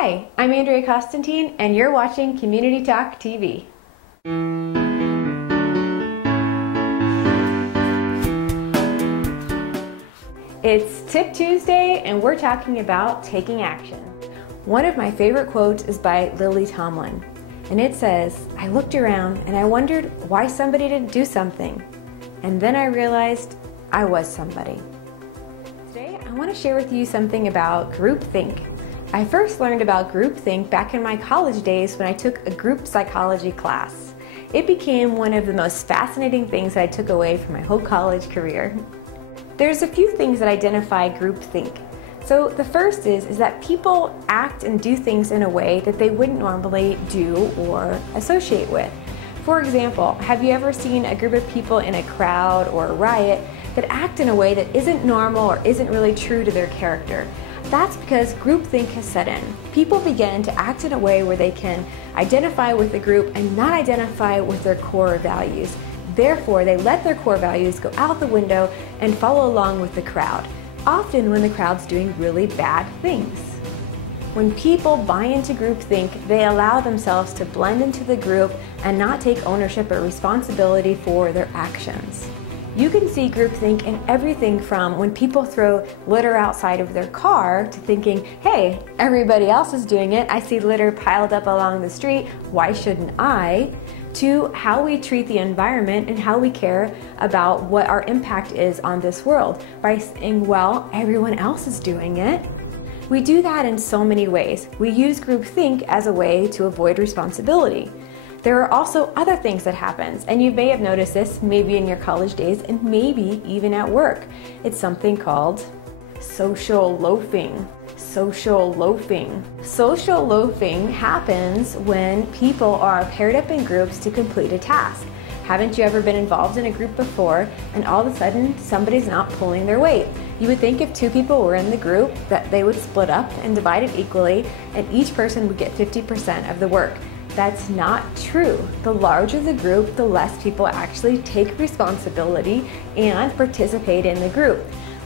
Hi, I'm Andrea Constantine, and you're watching Community Talk TV. It's Tip Tuesday, and we're talking about taking action. One of my favorite quotes is by Lily Tomlin, and it says, "I looked around and I wondered why somebody didn't do something, and then I realized I was somebody." Today, I want to share with you something about groupthink. I first learned about groupthink back in my college days when I took a group psychology class. It became one of the most fascinating things that I took away from my whole college career. There's a few things that identify groupthink. So the first is that people act and do things in a way that they wouldn't normally do or associate with. For example, have you ever seen a group of people in a crowd or a riot that act in a way that isn't normal or isn't really true to their character? That's because groupthink has set in. People begin to act in a way where they can identify with the group and not identify with their core values. Therefore, they let their core values go out the window and follow along with the crowd, often when the crowd's doing really bad things. When people buy into groupthink, they allow themselves to blend into the group and not take ownership or responsibility for their actions. You can see groupthink in everything from when people throw litter outside of their car to thinking, hey, everybody else is doing it, I see litter piled up along the street, why shouldn't I? To how we treat the environment and how we care about what our impact is on this world by saying, well, everyone else is doing it. We do that in so many ways. We use groupthink as a way to avoid responsibility. There are also other things that happen, and you may have noticed this maybe in your college days and maybe even at work. It's something called social loafing. Social loafing. Social loafing happens when people are paired up in groups to complete a task. Haven't you ever been involved in a group before and all of a sudden somebody's not pulling their weight? You would think if two people were in the group that they would split up and divide it equally and each person would get 50% of the work. That's not true. The larger the group, the less people actually take responsibility and participate in the group.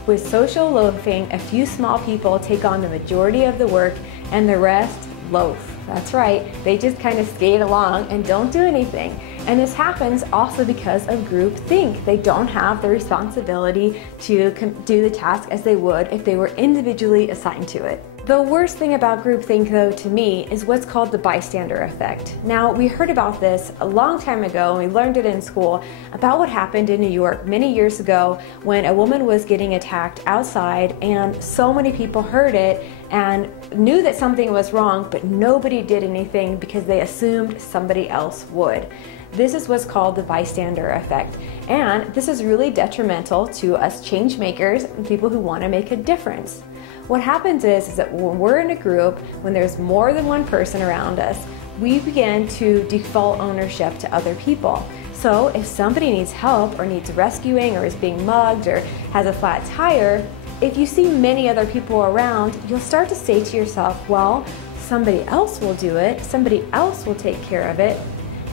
With social loafing, a few small people take on the majority of the work and the rest loaf. That's right, they just kind of skate along and don't do anything. And this happens also because of groupthink. They don't have the responsibility to do the task as they would if they were individually assigned to it. The worst thing about groupthink, though, to me, is what's called the bystander effect. Now, we heard about this a long time ago, and we learned it in school, about what happened in New York many years ago when a woman was getting attacked outside, and so many people heard it and knew that something was wrong, but nobody did anything because they assumed somebody else would. This is what's called the bystander effect, and this is really detrimental to us change makers and people who want to make a difference. What happens is that when we're in a group, when there's more than one person around us, we begin to default ownership to other people. So if somebody needs help or needs rescuing or is being mugged or has a flat tire, if you see many other people around, you'll start to say to yourself, well, somebody else will do it, somebody else will take care of it.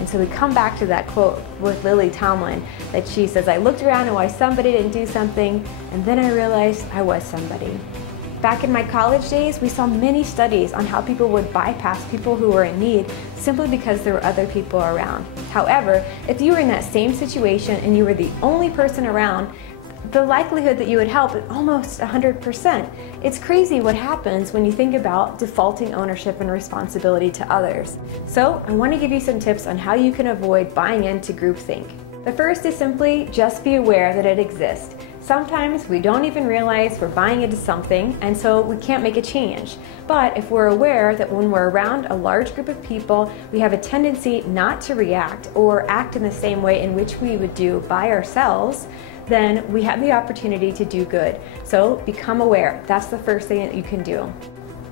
And so we come back to that quote with Lily Tomlin that she says, I looked around and why somebody didn't do something, and then I realized I was somebody. Back in my college days, we saw many studies on how people would bypass people who were in need simply because there were other people around. However, if you were in that same situation and you were the only person around, the likelihood that you would help is almost 100%. It's crazy what happens when you think about defaulting ownership and responsibility to others. So I want to give you some tips on how you can avoid buying into groupthink. The first is simply just be aware that it exists. Sometimes we don't even realize we're buying into something, and so we can't make a change. But if we're aware that when we're around a large group of people, we have a tendency not to react or act in the same way in which we would do by ourselves, then we have the opportunity to do good. So become aware. That's the first thing that you can do.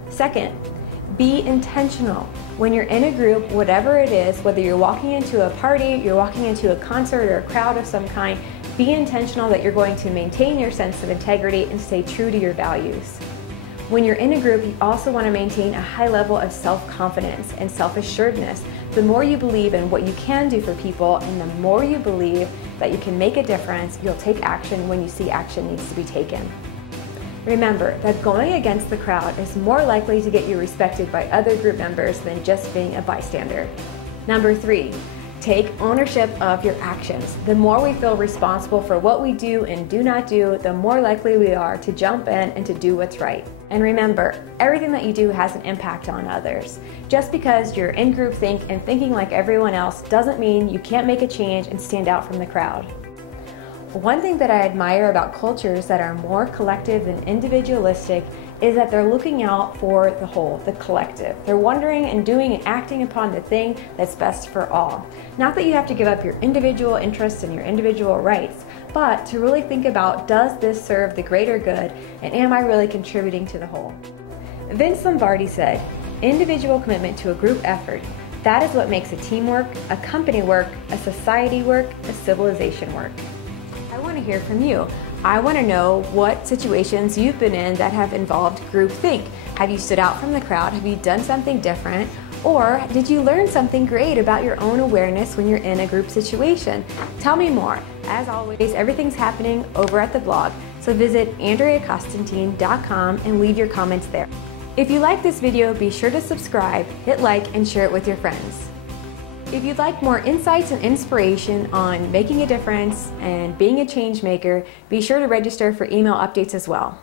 Second, be intentional. When you're in a group, whatever it is, whether you're walking into a party, you're walking into a concert or a crowd of some kind, be intentional that you're going to maintain your sense of integrity and stay true to your values. When you're in a group, you also want to maintain a high level of self-confidence and self-assuredness. The more you believe in what you can do for people and the more you believe that you can make a difference, you'll take action when you see action needs to be taken. Remember that going against the crowd is more likely to get you respected by other group members than just being a bystander. Number 3, take ownership of your actions. The more we feel responsible for what we do and do not do, the more likely we are to jump in and to do what's right. And remember, everything that you do has an impact on others. Just because you're in groupthink and thinking like everyone else doesn't mean you can't make a change and stand out from the crowd. One thing that I admire about cultures that are more collective than individualistic is that they're looking out for the whole, the collective. They're wondering and doing and acting upon the thing that's best for all. Not that you have to give up your individual interests and your individual rights, but to really think about, does this serve the greater good, and am I really contributing to the whole? Vince Lombardi said, individual commitment to a group effort, that is what makes a team work, a company work, a society work, a civilization work. I want to hear from you. I want to know what situations you've been in that have involved groupthink. Have you stood out from the crowd? Have you done something different? Or did you learn something great about your own awareness when you're in a group situation? Tell me more. As always, everything's happening over at the blog, so visit AndreaConstantine.com and leave your comments there. If you like this video, be sure to subscribe, hit like, and share it with your friends. If you'd like more insights and inspiration on making a difference and being a change maker, be sure to register for email updates as well.